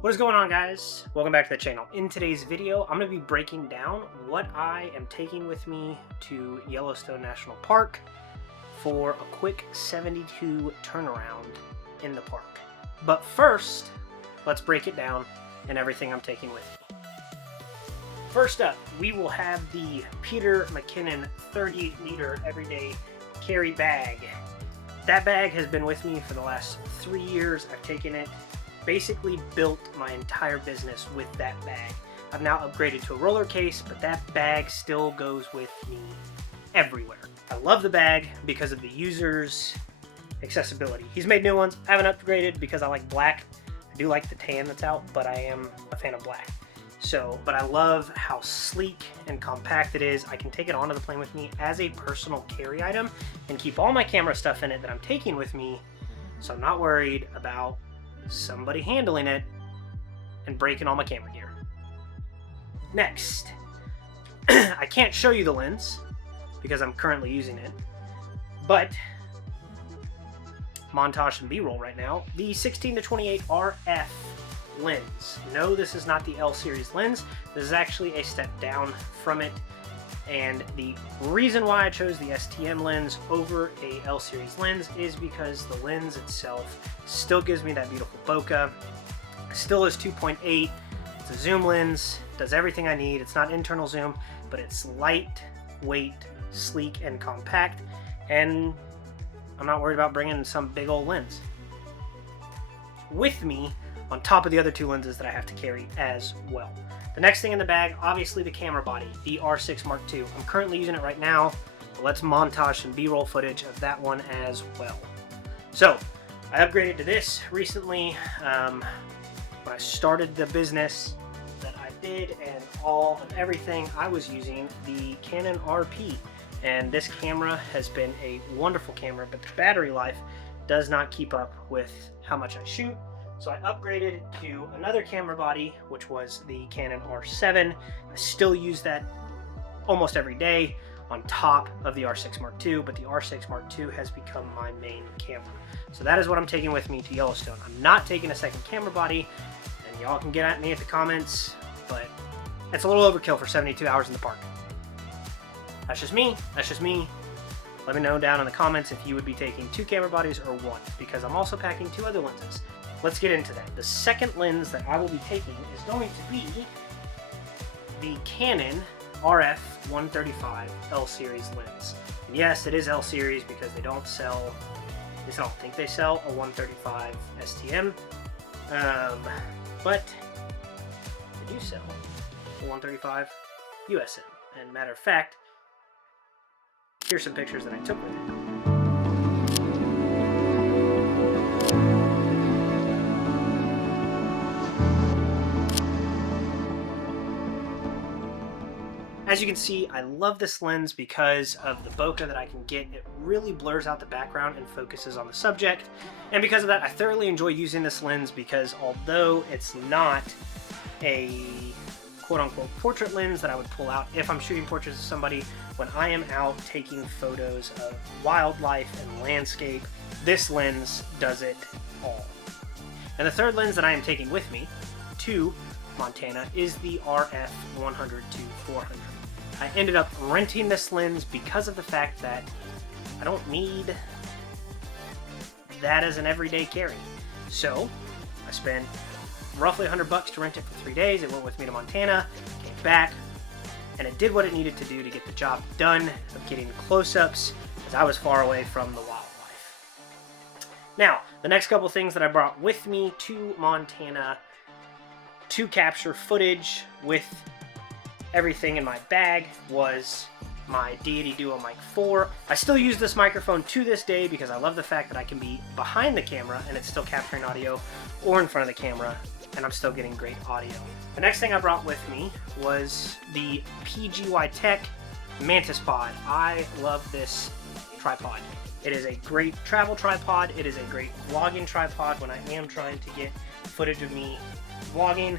What is going on, guys? Welcome back to the channel. In today's video, I'm going to be breaking down what I am taking with me to Yellowstone National Park for a quick 72 turnaround in the park. But first, let's break it down and everything I'm taking with me. First up, we will have the Peter Mckinnon 38-liter everyday carry bag. That bag has been with me for the last 3 years. I've taken it, basically built my entire business with that bag. I've now upgraded to a roller case, but that bag still goes with me everywhere. I love the bag because of the user's accessibility. He's made new ones. I haven't upgraded because I like black. I do like the tan that's out, but I am a fan of black. But I love how sleek and compact it is. I can take it onto the plane with me as a personal carry item and keep all my camera stuff in it that I'm taking with me, so I'm not worried about somebody handling it and breaking all my camera gear. Next, I can't show you the lens because I'm currently using it, but montage and B-roll right now. The 16-28 RF lens. No, this is not the L series lens. This is actually a step down from it, and the reason why I chose the STM lens over a L series lens is because the lens itself still gives me that beautiful bokeh. Still is 2.8. It's a zoom lens, does everything I need. It's not internal zoom, but it's light, weight, sleek, and compact, and I'm not worried about bringing some big old lens with me on top of the other two lenses that I have to carry as well. The next thing in the bag, obviously the camera body, the R6 Mark II. I'm currently using it right now, but let's montage some B-roll footage of that one as well. So, I upgraded to this recently. When I started the business that I did and everything, I was using the Canon RP. And this camera has been a wonderful camera, but the battery life does not keep up with how much I shoot. So I upgraded to another camera body, which was the Canon R7. I still use that almost every day on top of the R6 Mark II, but the R6 Mark II has become my main camera. So that is what I'm taking with me to Yellowstone. I'm not taking a second camera body, and y'all can get at me at the comments, but it's a little overkill for 72 hours in the park. That's just me. That's just me. Let me know down in the comments if you would be taking 2 camera bodies or 1, because I'm also packing 2 other lenses. Let's get into that. The second lens that I will be taking is going to be the Canon RF 135 L series lens. And yes, it is L series because they don't sell, at least I don't think they sell a 135 STM, but they do sell a 135 USM. And matter of fact, here's some pictures that I took with it. As you can see, I love this lens because of the bokeh that I can get. It really blurs out the background and focuses on the subject. And because of that, I thoroughly enjoy using this lens because although it's not a quote-unquote portrait lens that I would pull out if I'm shooting portraits of somebody, when I am out taking photos of wildlife and landscape, this lens does it all. And the third lens that I am taking with me to Montana is the RF 100-400. I ended up renting this lens because of the fact that I don't need that as an everyday carry. So I spent roughly $100 to rent it for 3 days. It went with me to Montana, came back, and it did what it needed to do to get the job done of getting close-ups as I was far away from the wildlife. Now, the next couple things that I brought with me to Montana to capture footage with everything in my bag was my Deity Duo Mic 4. I still use this microphone to this day because I love the fact that I can be behind the camera and it's still capturing audio, or in front of the camera and I'm still getting great audio. The next thing I brought with me was the PGY Tech Mantis Pod. I love this tripod. It is a great travel tripod. It is a great vlogging tripod when I am trying to get footage of me vlogging.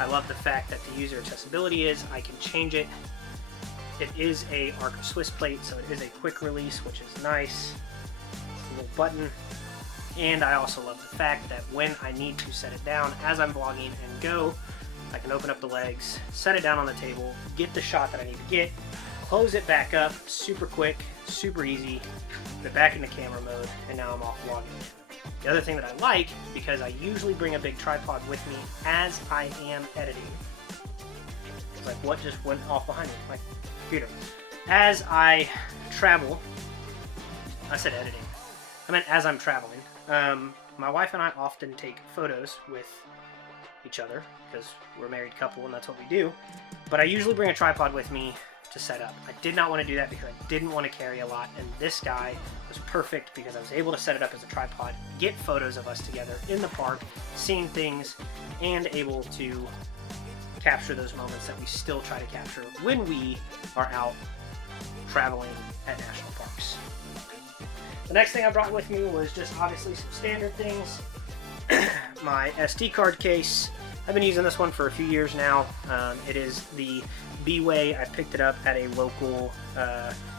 I love the fact that the user accessibility is I can change it. It is a Arca Swiss plate, so it is a quick release, which is nice. It's a little button, And I also love the fact that when I need to set it down as I'm vlogging and go, I can open up the legs, set it down on the table, get the shot that I need to get, close it back up, super quick, super easy, put it back into camera mode, and now I'm off vlogging. The other thing that I like, because I usually bring a big tripod with me as I am editing. It's like, what just went off behind me? My computer. As I travel, I said editing. I meant as I'm traveling. My wife and I often take photos with each other because we're a married couple and that's what we do. But I usually bring a tripod with me to set up. I did not want to do that because I didn't want to carry a lot, and this guy was perfect because I was able to set it up as a tripod, get photos of us together in the park, seeing things, and able to capture those moments that we still try to capture when we are out traveling at national parks. The next thing I brought with me was just obviously some standard things. My SD card case. I've been using this one for a few years now. It is the B-Way. I picked it up at a local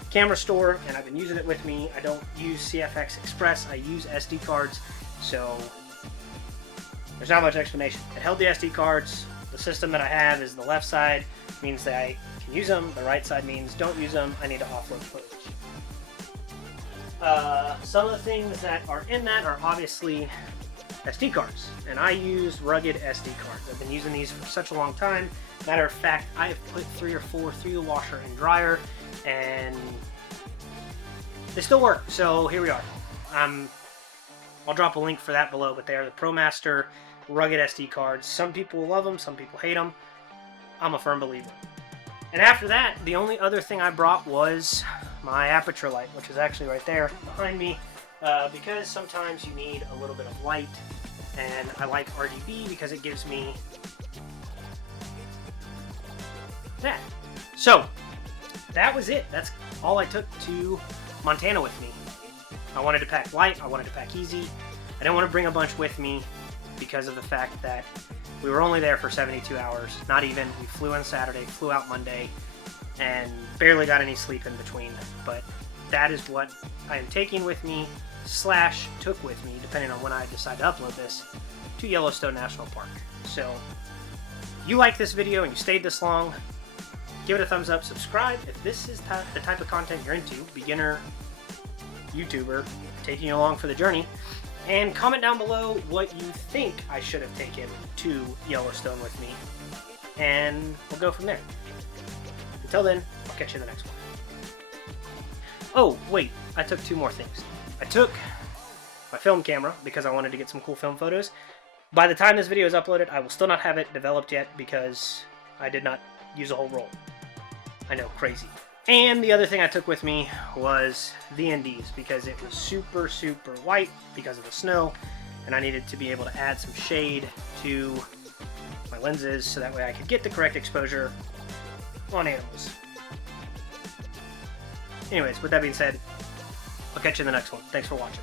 camera store, and I've been using it with me. I don't use CFX Express. I use SD cards, so there's not much explanation. It held the SD cards. The system that I have is the left side, means that I can use them. The right side means don't use them. I need to offload footage. Some of the things that are in that are obviously SD cards, and I use rugged SD cards. I've been using these for such a long time. Matter of fact, I have put 3 or 4 through the washer and dryer, and they still work. So here we are. I'll drop a link for that below, but they are the ProMaster rugged SD cards. Some people love them, some people hate them. I'm a firm believer. And after that, the only other thing I brought was my aperture light, which is actually right there behind me. Because sometimes you need a little bit of light, and I like RGB because it gives me that. So that was it. That's all I took to Montana with me. I wanted to pack light, I wanted to pack easy. I didn't want to bring a bunch with me because of the fact that we were only there for 72 hours, not even. We flew in Saturday, flew out Monday, and barely got any sleep in between. But that is what I am taking with me / took with me, depending on when I decide to upload this, to Yellowstone National Park. So, if you like this video and you stayed this long, give it a thumbs up, subscribe if this is the type of content you're into, beginner YouTuber taking you along for the journey, and comment down below what you think I should have taken to Yellowstone with me, and we'll go from there. Until then, I'll catch you in the next one. Oh, wait, I took 2 more things. I took my film camera because I wanted to get some cool film photos. By the time this video is uploaded, I will still not have it developed yet because I did not use a whole roll. I know, crazy. And the other thing I took with me was the NDs because it was super, super white because of the snow, and I needed to be able to add some shade to my lenses so that way I could get the correct exposure on animals. Anyways, with that being said, I'll catch you in the next one. Thanks for watching.